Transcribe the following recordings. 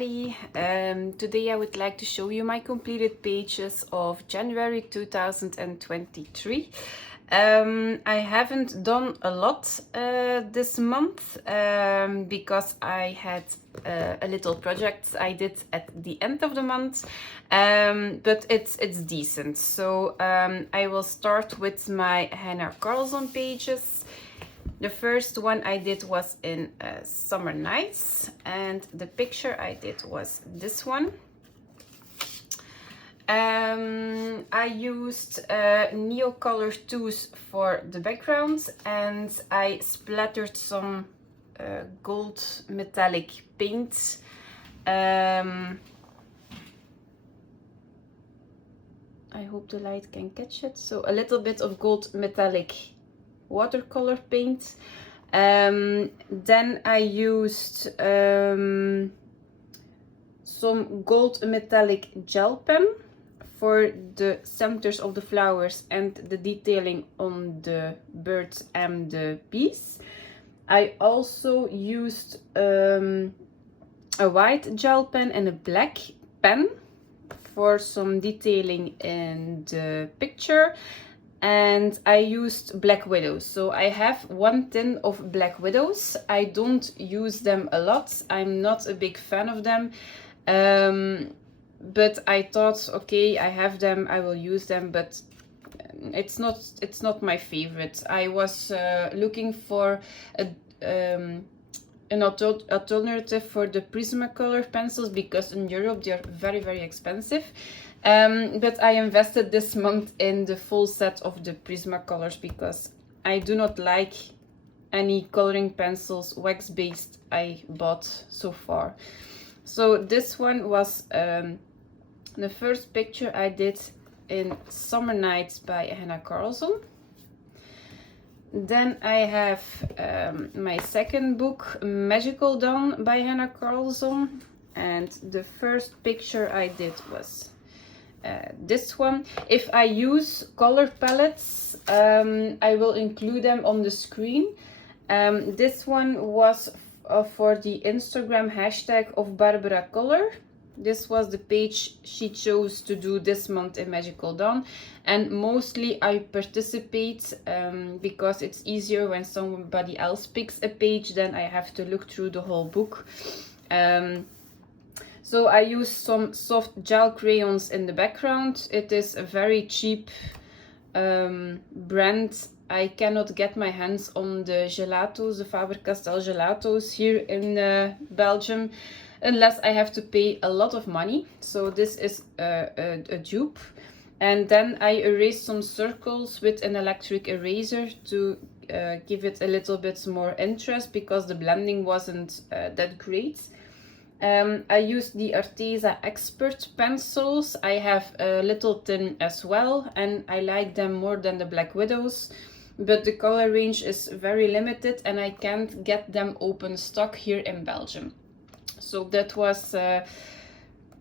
everybody. Today I would like to show you my completed pages of January 2023. I haven't done a lot this month because I had a little project I did at the end of the month, but it's decent. So I will start with my Hannah Carlson pages. The first one I did was in Summer Nights, and the picture I did was this one. I used Neocolor 2s for the background, and I splattered some gold metallic paint. I hope the light can catch it. So a little bit of gold metallic watercolor paint. Then I used some gold metallic gel pen for the centers of the flowers and the detailing on the birds and the bees. I also used a white gel pen and a black pen for some detailing in the picture. And I used Black Widows. So I have one tin of Black Widows. I don't use them a lot. I'm not a big fan of them. But I thought, okay, I have them, I will use them, but it's not my favorite. I was looking for an alternative for the Prismacolor pencils because in Europe they're very, very expensive. But I invested this month in the full set of the Prismacolors because I do not like any coloring pencils wax-based I bought so far. So this one was the first picture I did in Summer Nights by Hannah Carlson. Then I have my second book, Magical Dawn by Hannah Carlson. And the first picture I did was this one. If I use color palettes, I will include them on the screen. This one was for the Instagram hashtag of Barbara Color. This was the page she chose to do this month in Magical Dawn, and mostly I participate because it's easier when somebody else picks a page than I have to look through the whole book. So I use some soft gel crayons in the background. It is a very cheap brand. I cannot get my hands on the gelatos, the Faber-Castell gelatos here in Belgium, unless I have to pay a lot of money. So this is a dupe. And then I erased some circles with an electric eraser to give it a little bit more interest because the blending wasn't that great. I used the Arteza Expert pencils. I have a little tin as well, and I like them more than the Black Widows, but the color range is very limited and I can't get them open stock here in Belgium. So that was a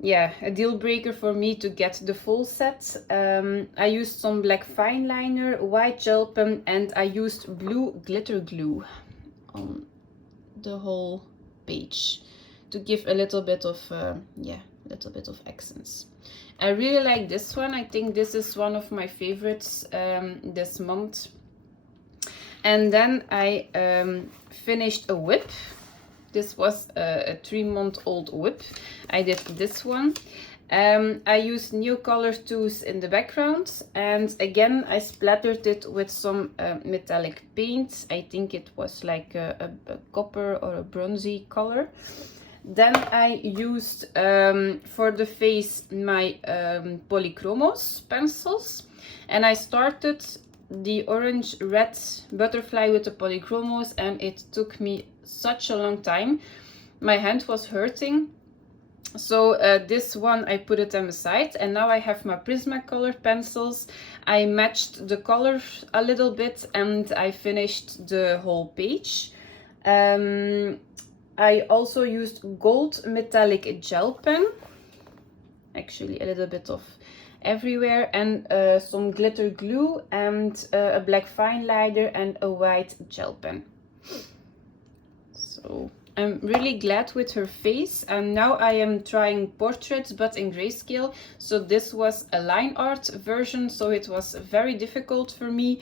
deal breaker for me to get the full set. I used some black fine liner, white gel pen, and I used blue glitter glue on the whole page to give a little bit of accents. I really like this one. I think this is one of my favorites this month. And then I finished a whip. This was a 3-month-old whip. I did this one. I used Neocolor 2s in the background, and again I splattered it with some metallic paint. I think it was like a copper or a bronzy color. Then I used for the face my Polychromos pencils, and I started the orange red butterfly with the Polychromos, and it took me such a long time. My hand was hurting. So this one I put it aside, and now I have my Prismacolor pencils. I matched the colors a little bit and I finished the whole page. I also used gold metallic gel pen, actually a little bit of everywhere, and some glitter glue and a black fine liner and a white gel pen. So I'm really glad with her face, and now I am trying portraits but in grayscale. So this was a line art version, so it was very difficult for me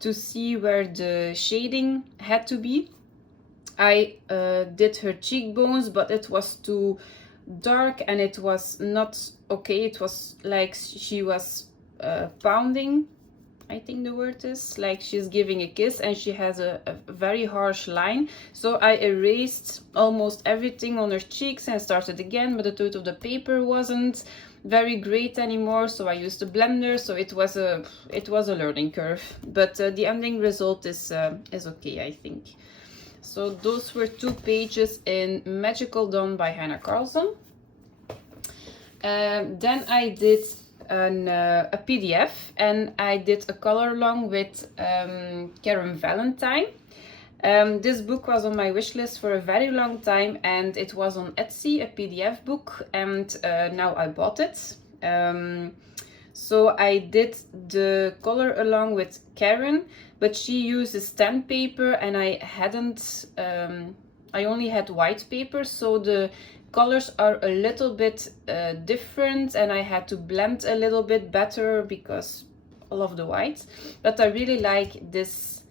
to see where the shading had to be. I did her cheekbones, but it was too dark and it was not okay. It was like she was pounding, I think the word is, like she's giving a kiss, and she has a very harsh line. So I erased almost everything on her cheeks and started again, but the tone of the paper wasn't very great anymore, so I used a blender. So it was a learning curve, but the ending result is okay, I think. So those were 2 pages in Magical Dawn by Hannah Carlson. Then I did a PDF, and I did a color along with Karen Valentine. This book was on my wish list for a very long time, and it was on Etsy, a PDF book, and now I bought it. So I did the color along with Karen, but she uses stamp paper and I hadn't, I only had white paper, so the colors are a little bit different, and I had to blend a little bit better because all of the white. But I really like this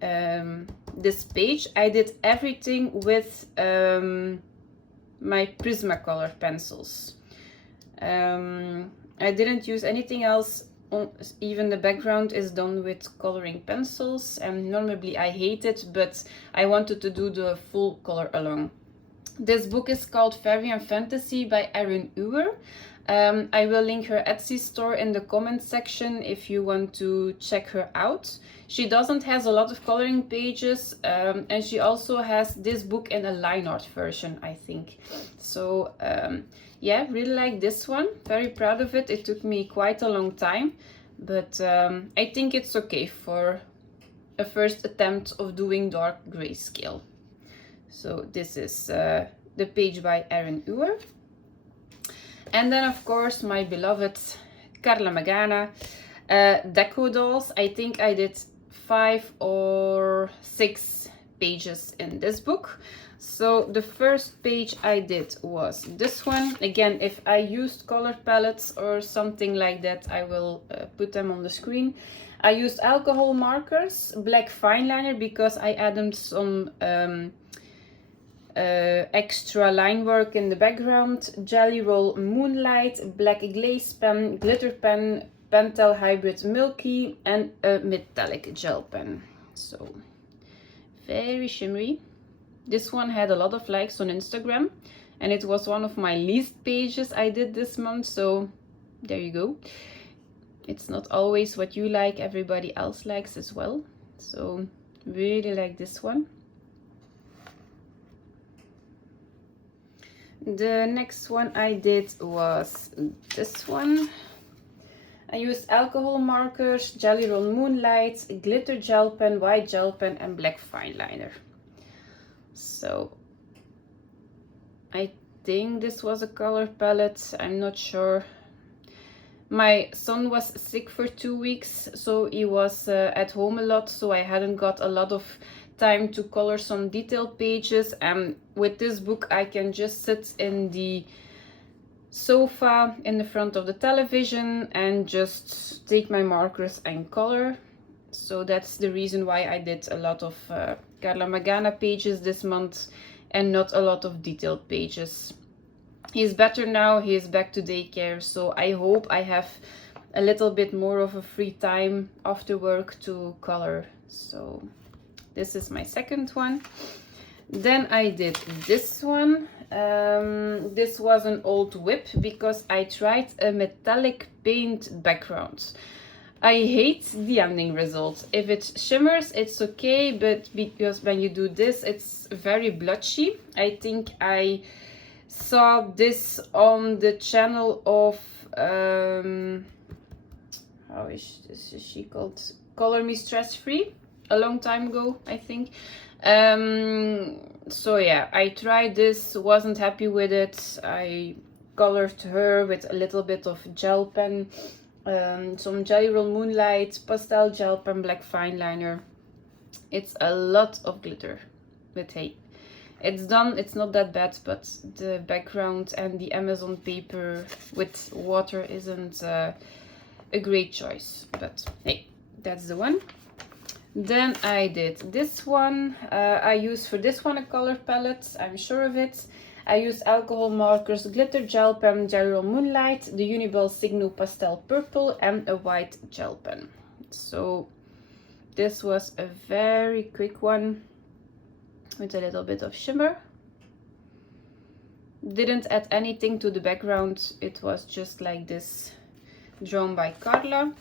this page. I did everything with my Prismacolor pencils. I didn't use anything else. Even the background is done with coloring pencils, and normally I hate it, but I wanted to do the full color along. This book is called Fabian Fantasy by Erin Ewer. I will link her Etsy store in the comments section if you want to check her out. She doesn't has a lot of coloring pages, and she also has this book in a line art version, I think. So yeah, really like this one. Very proud of it. It took me quite a long time, but I think it's okay for a first attempt of doing dark grayscale. So this is the page by Erin Ewer. And then of course my beloved Carla Magna deco dolls. I think I did 5 or 6 pages in this book. So the first page I did was this one. Again, if I used color palettes or something like that, I will put them on the screen. I used alcohol markers, black fine liner because I added some extra line work in the background, Jelly Roll Moonlight, black glaze pen, glitter pen, Pentel Hybrid Milky, and a metallic gel pen. So very shimmery. This one had a lot of likes on Instagram, and it was one of my least pages I did this month, so there you go. It's not always what you like, everybody else likes as well. So really like this one. The next one I did was this one. I used alcohol markers, Jelly Roll Moonlight, glitter gel pen, white gel pen, and black fine liner. So I think this was a color palette, I'm not sure. My son was sick for 2 weeks, so he was at home a lot, so I hadn't got a lot of time to color some detailed pages. And with this book I can just sit in the sofa in the front of the television and just take my markers and color. So that's the reason why I did a lot of Carla Magna pages this month and not a lot of detailed pages. He's better now, he is back to daycare, so I hope I have a little bit more of a free time after work to color. So this is my second one. Then I did this one. This was an old whip because I tried a metallic paint background. I hate the ending result. If it shimmers, it's okay, but because when you do this, it's very blotchy. I think I saw this on the channel of how is she called? Color Me Stress Free, a long time ago, I think. So yeah, I tried this, wasn't happy with it. I colored her with a little bit of gel pen, some Jelly Roll Moonlight, pastel gel pen, black fine liner. It's a lot of glitter, but hey, It's done. It's not that bad, but the background and the Amazon paper with water isn't a great choice. But hey, that's the one. Then I did this one. I used for this one a color palette, I'm sure of it. I used alcohol markers, glitter gel pen, Jelly Roll Moonlight, the Uniball Signo Pastel Purple, and a white gel pen. So this was a very quick one with a little bit of shimmer. Didn't add anything to the background, it was just like this, drawn by Carla.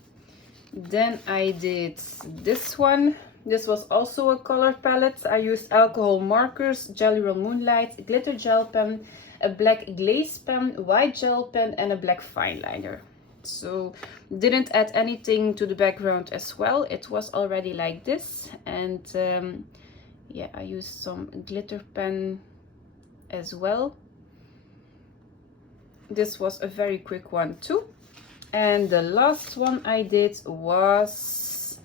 Then I did this one. This was also a color palette. I used alcohol markers, Jelly Roll Moonlight, glitter gel pen, a black glaze pen, white gel pen, and a black fine liner. So didn't add anything to the background as well. It was already like this. And yeah, I used some glitter pen as well. This was a very quick one too. And the last one I did was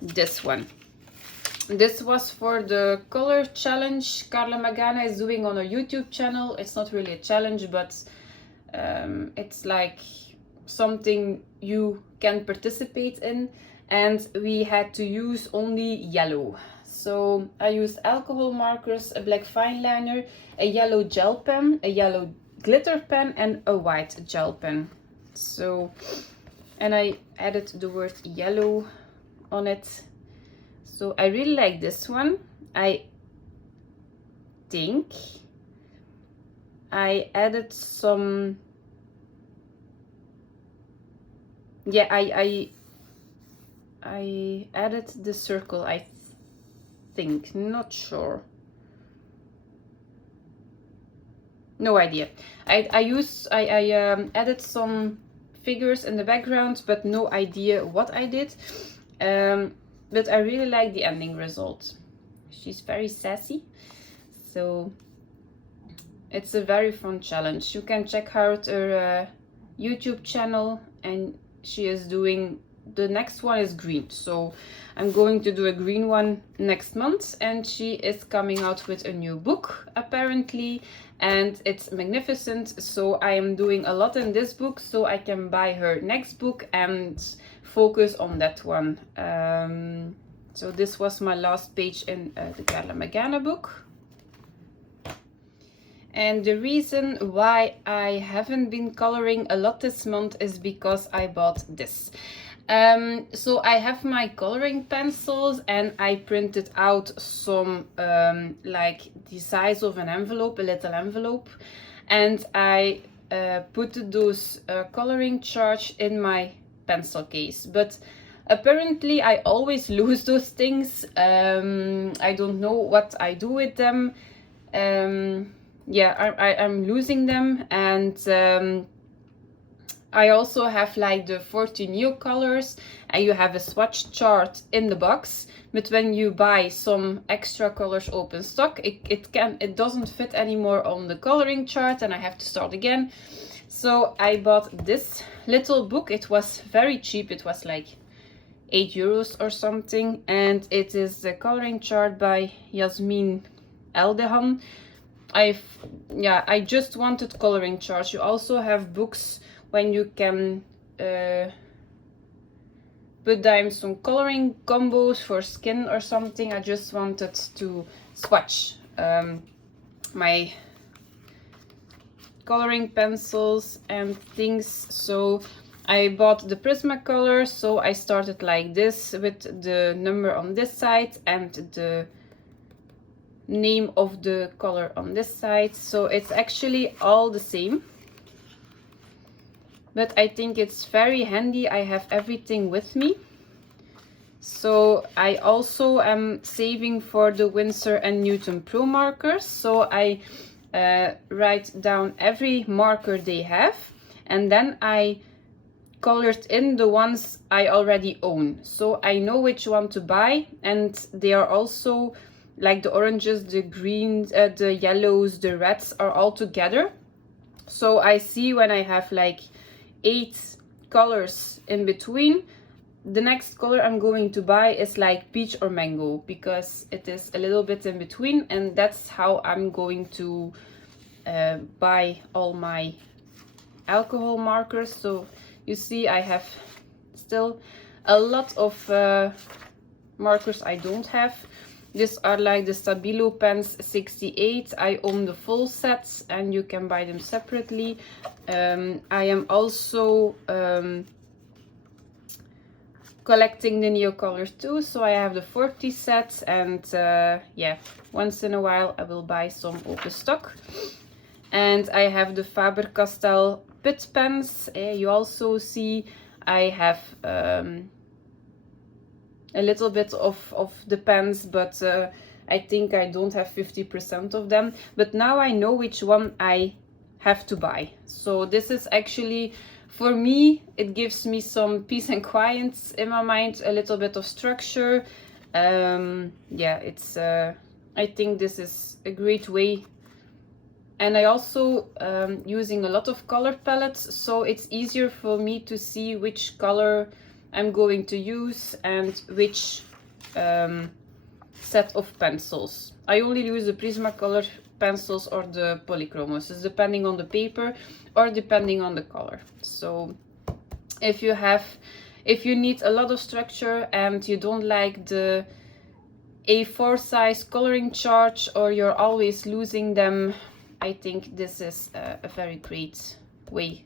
this one. This was for the color challenge Carla Magna is doing on her YouTube channel. It's not really a challenge, but it's like something you can participate in. And we had to use only yellow. So I used alcohol markers, a black fine liner, a yellow gel pen, a yellow glitter pen, and a white gel pen. So, and I added the word yellow on it. So I really like this one. I think I added some, yeah, I added the circle, I think, not sure. No idea. I added some figures in the background, but no idea what I did. But I really like the ending result. She's very sassy, so it's a very fun challenge. You can check out her YouTube channel, and she is doing, the next one is green, so I'm going to do a green one next month, and she is coming out with a new book apparently, and it's magnificent. So I am doing a lot in this book, so I can buy her next book and focus on that one. So this was my last page in the Carla Magna book. And the reason why I haven't been coloring a lot this month is because I bought this. So I have my coloring pencils, and I printed out some like the size of an envelope, a little envelope, and I put those coloring charts in my pencil case. But apparently I always lose those things. I don't know what I do with them. Yeah, I'm losing them. And I also have like the 40 new colors, and you have a swatch chart in the box. But when you buy some extra colors open stock, it doesn't fit anymore on the coloring chart, and I have to start again. So I bought this little book. It was very cheap. It was like €8 or something, and it is the coloring chart by Yasmin Eldehan. I just wanted coloring charts. You also have books when you can put down some coloring combos for skin or something. I just wanted to swatch my coloring pencils and things. So I bought the Prismacolor. So I started like this with the number on this side and the name of the color on this side. So it's actually all the same, but I think it's very handy. I have everything with me. So I also am saving for the Winsor & Newton Pro markers. So I write down every marker they have, and then I colored in the ones I already own. So I know which one to buy, and they are also like the oranges, the greens, the yellows, the reds are all together. So I see when I have like 8 colors in between, the next color I'm going to buy is like peach or mango, because it is a little bit in between, and that's how I'm going to buy all my alcohol markers. So you see I have still a lot of markers I don't have. These are like the Stabilo pens 68. I own the full sets and you can buy them separately. I am also collecting the Neo colors too, so I have the 40 sets, and yeah, once in a while I will buy some open stock. And I have the Faber-Castell Pit pens. You also see I have a little bit of the pens, but I think I don't have 50% of them. But now I know which one I have to buy. So this is actually, for me, it gives me some peace and quiet in my mind, a little bit of structure. Yeah, it's I think this is a great way. And I also using a lot of color palettes, so it's easier for me to see which color I'm going to use and which set of pencils. I only use the Prismacolor pencils or the Polychromos, it's depending on the paper or depending on the color. So if you need a lot of structure and you don't like the A4 size coloring chart, or you're always losing them, I think this is a very great way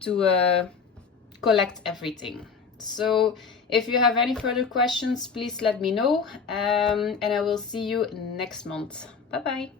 to collect everything. So if you have any further questions, please let me know, and I will see you next month. Bye bye.